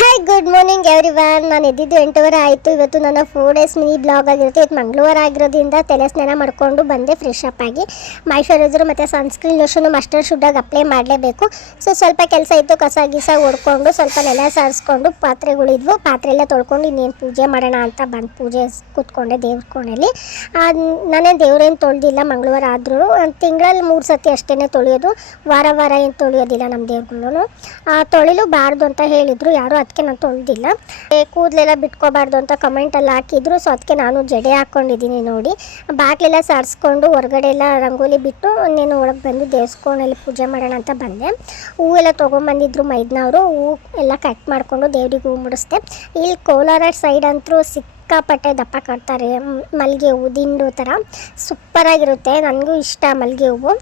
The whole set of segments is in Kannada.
Hi good morning everyone. ನಾನು ಎದ್ದಿದ್ದು 8:15 ಆಯಿತು. ಇವತ್ತು ನನ್ನ 4 ಡೇಸ್ ಮಿನಿ ಬ್ಲಾಗ್ ಆಗಿರುತ್ತೆ. ಇದು ಮಂಗಳವಾರ ಆಗಿರೋದ್ರಿಂದ ತಲೆ ಸ್ನಾನ ಮಾಡಿಕೊಂಡು ಬಂದೆ ಫ್ರೆಶ್ ಅಪ್ ಆಗಿ. ಮಾಯಿಶ್ಚರೈಸರು ಮತ್ತು ಸನ್ಸ್ಕ್ರೀನ್ ಲೋಷನು ಮಸ್ಟರ್ಡ್ ಶುಡ್ಡಾಗಿ ಅಪ್ಲೈ ಮಾಡಲೇಬೇಕು. ಸೊ ಸ್ವಲ್ಪ ಕೆಲಸ ಇತ್ತು, ಕಸ ಗೀಸ ಹೊಡ್ಕೊಂಡು ಸ್ವಲ್ಪ ನೆಲ ಸಾರಿಸ್ಕೊಂಡು ಪಾತ್ರೆಗಳಿದ್ವು, ಪಾತ್ರೆ ಎಲ್ಲ ತೊಳ್ಕೊಂಡು ಇನ್ನೇನು ಪೂಜೆ ಮಾಡೋಣ ಅಂತ ಬಂದು ಪೂಜೆ ಕೂತ್ಕೊಂಡೆ ದೇವ್ರ ಕೋಣೆಯಲ್ಲಿ. ನಾನೇನು ದೇವ್ರೇನು ತೊಳೆದಿಲ್ಲ, ಮಂಗಳವಾರ ಆದರೂ ತಿಂಗಳಲ್ಲಿ 3 ಸತಿ ಅಷ್ಟೇ ತೊಳೆಯೋದು, ವಾರ ಏನು ತೊಳೆಯೋದಿಲ್ಲ ನಮ್ಮ ದೇವ್ರುಗಳನ್ನು. ತೊಳಿಲೂಬಾರ್ದು ಅಂತ ಹೇಳಿದರು ಯಾರು, ಅದಕ್ಕೆ ನಾನು ತೊಳೆದಿಲ್ಲ. ಕೂದಲೆಲ್ಲ ಬಿಟ್ಕೋಬಾರ್ದು ಅಂತ ಕಮೆಂಟಲ್ಲಿ ಹಾಕಿದ್ರು. ಸೊ ಅದಕ್ಕೆ ನಾನು ಜಡೆ ಹಾಕ್ಕೊಂಡಿದ್ದೀನಿ ನೋಡಿ. ಬಾಗಿಲೆಲ್ಲ ಸಾರಿಸ್ಕೊಂಡು ಹೊರಗಡೆ ಎಲ್ಲ ರಂಗೋಲಿ ಬಿಟ್ಟು ಇನ್ನೇನು ಒಳಗೆ ಬಂದು ದೇವಸ್ಥಾನದಲ್ಲಿ ಪೂಜೆ ಮಾಡೋಣ ಅಂತ ಬಂದೆ. ಹೂವೆಲ್ಲ ತೊಗೊಂಬಂದಿದ್ರು ಮೈದ್ನವರು. ಹೂವು ಎಲ್ಲ ಕಟ್ ಮಾಡಿಕೊಂಡು ದೇವ್ರಿಗೆ ಹೂವು ಮುಡಿಸ್ದೆ. ಇಲ್ಲಿ ಕೋಲಾರ ಸೈಡ್ ಅಂತೂ ಸಿಕ್ಕಾಪಟ್ಟೆ ದಪ್ಪ ಕಟ್ತಾರೆ ಮಲ್ಲಿಗೆ ಹೂವು, ದಿಂಡು ಥರ ಸೂಪರಾಗಿರುತ್ತೆ. ನನಗೂ ಇಷ್ಟ ಮಲ್ಲಿಗೆ ಹೂವು.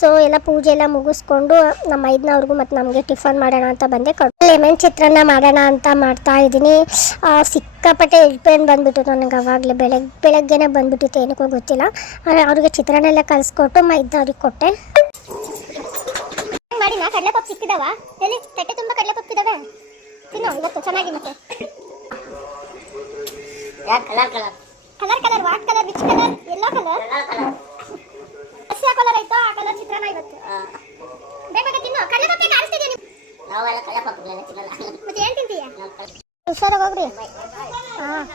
ಸೊ ಎಲ್ಲ ಪೂಜೆ ಎಲ್ಲ ಮುಗಿಸ್ಕೊಂಡು ನಮ್ಮ ಮೈದ್ನವ್ರಿಗೂ ಮತ್ತು ನಮಗೆ ಟಿಫನ್ ಮಾಡೋಣ ಅಂತ ಬಂದೆ. ಲೆಮನ್ ಚಿತ್ರಾನ್ನ ಮಾಡೋಣ ಅಂತ ಮಾಡ್ತಾ ಇದ್ದೀನಿ. ಸಿಕ್ಕಾಪಟ್ಟೆ ಪೇನ್ ಬಂದುಬಿಟ್ಟು ನನಗೆ ಆವಾಗಲೇ ಬೆಳಗ್ಗೆನೇ ಬಂದುಬಿಟ್ಟಿತ್ತು, ಏನಕ್ಕೂ ಗೊತ್ತಿಲ್ಲ. ಅವ್ರಿಗೆ ಚಿತ್ರಾನ್ನ ಎಲ್ಲ ಕಲಿಸ್ಕೊಟ್ಟು ಮೈದ್ನವ್ರಿಗೆ ಕೊಟ್ಟೆ. ಮಾಡಿ ನಾ ಕಡಲೆಪಪ್ಪು ಸಿಕ್ಕಿದಾವ, ಎಲ್ಲಿ ತಟ್ಟೆ ತುಂಬ ಕಡಲೆಪಪ್ಪು ಇದ್ದಾವೆ, ತಿನ್ನು ಇವತ್ತು ಚೆನ್ನಾಗಿ. ಮತ್ತೆ colour what colour, which colour? Yellow colour, ಹಸಿರು ಕಲರ್ ಆಯ್ತು, ಆ ಕಲರ್ ಚಿತ್ರಾನ್ನ ಇವತ್ತು. ಬೇಗ ತಿನ್ನು, ಕಡಲೆಪಪ್ಪೆ ಕಾಣಿಸ್ತಿದ್ಯಾ ನೀವು? ನಾವೆಲ್ಲ ಕಡಲೆಪಪ್ಪು ತಿನ್ನಲ್ಲ. ಮತ್ತೆ ಏನು ತಿಂತೀಯ? ಹುಷಾರಾಗಿ ಹೋಗ್ರಿ. ಹಾಂ,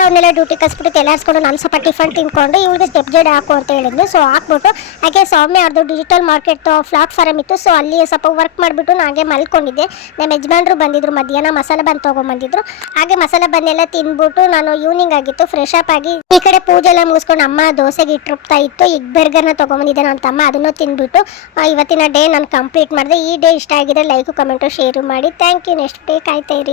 ಅವ್ರನ್ನೆಲ್ಲ ಡ್ಯೂಟಿ ಕಸ್ಬಿಟ್ಟು ತೆಲಾರಿಸ್ಕೊಂಡು ನಾನು ಸ್ವಲ್ಪ ಟಿಫನ್ ತಿನ್ಕೊಂಡು ಇವ್ರಿಗೆ ಸ್ಟೆಪ್ ಜಡೆ ಹಾಕು ಅಂತ ಹೇಳಿದ್ನು. ಸೊ ಹಾಕ್ಬಿಟ್ಟು ಹಾಗೆ ಸೌಮ್ಯ ಅವ್ರದ್ದು ಡಿಜಿಟಲ್ ಮಾರ್ಕೆಟ್ ಪ್ಲಾಟ್ಫಾರಮ್ ಇತ್ತು. ಸೊ ಅಲ್ಲಿ ಸ್ವಲ್ಪ ವರ್ಕ್ ಮಾಡಿಬಿಟ್ಟು ಹಾಗೆ ಮಲ್ಕೊಂಡಿದ್ದೆ. ನಮ್ಮ ಯಜಮಾನ್ರು ಬಂದಿದ್ರು, ಮಧ್ಯಾಹ್ನ ಮಸಾಲೆ ಬಂದು ತೊಗೊಂಬಂದಿದ್ರು. ಹಾಗೆ ಮಸಾಲೆ ಬಂದೆಲ್ಲ ತಿಂದ್ಬಿಟ್ಟು ನಾನು ಈವ್ನಿಂಗ್ ಆಗಿತ್ತು, ಫ್ರೆಶ್ ಅಪ್ ಆಗಿ ಈ ಕಡೆ ಪೂಜೆ ಎಲ್ಲ ಮುಗಿಸ್ಕೊಂಡು ಅಮ್ಮ ದೋಸೆಗೆ ಇಟ್ಟಿರ್ತಾ ಇತ್ತು. ಎಗ್ ಬರ್ಗರ್ನ ತೊಗೊಂಬಂದಿದ್ದೆ ನನ್ನ ತಮ್ಮ, ಅದನ್ನು ತಿಂದ್ಬಿಟ್ಟು ಇವತ್ತಿನ ಡೇ ನಾನು ಕಂಪ್ಲೀಟ್ ಮಾಡಿದೆ. ಈ ಡೇ ಇಷ್ಟ ಆಗಿದ್ರೆ ಲೈಕು ಕಮೆಂಟು ಶೇರು ಮಾಡಿ. Thank you. ನೆಕ್ಸ್ಟ್ ಡೇ ಕಾಯ್ತಾ ಇರಿ.